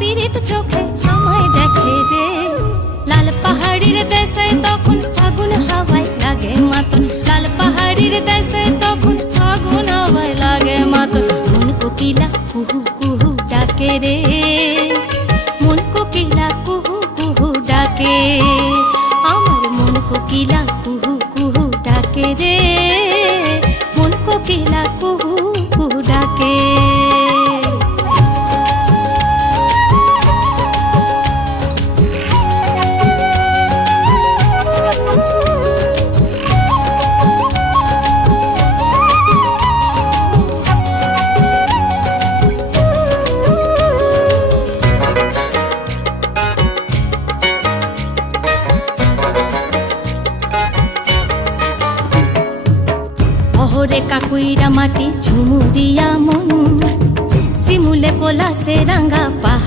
পীড়িত চোখে আমায় দেখে রে। লাল পাহাড়ির দেশে তখন ফাগুন হাওয়ায় লাগে মাতন, লাল পাহাড়ির দেশে তখন ফাগুন হাওয়ায় লাগে মাতন। মন কোকিলা কুহু কুহু ডাকে রে, মন কোকিলা কুহু কুহু ডাকে, আমার মন কোকিলা কুহু কুহু ডাকে রে, মন কোকিলা কুহু কুহু ডাকে। অহরে কাকুইরা মাটি ঝুমুরিয়া মন, শিমুলে পলাশে রাঙা পাহাড়।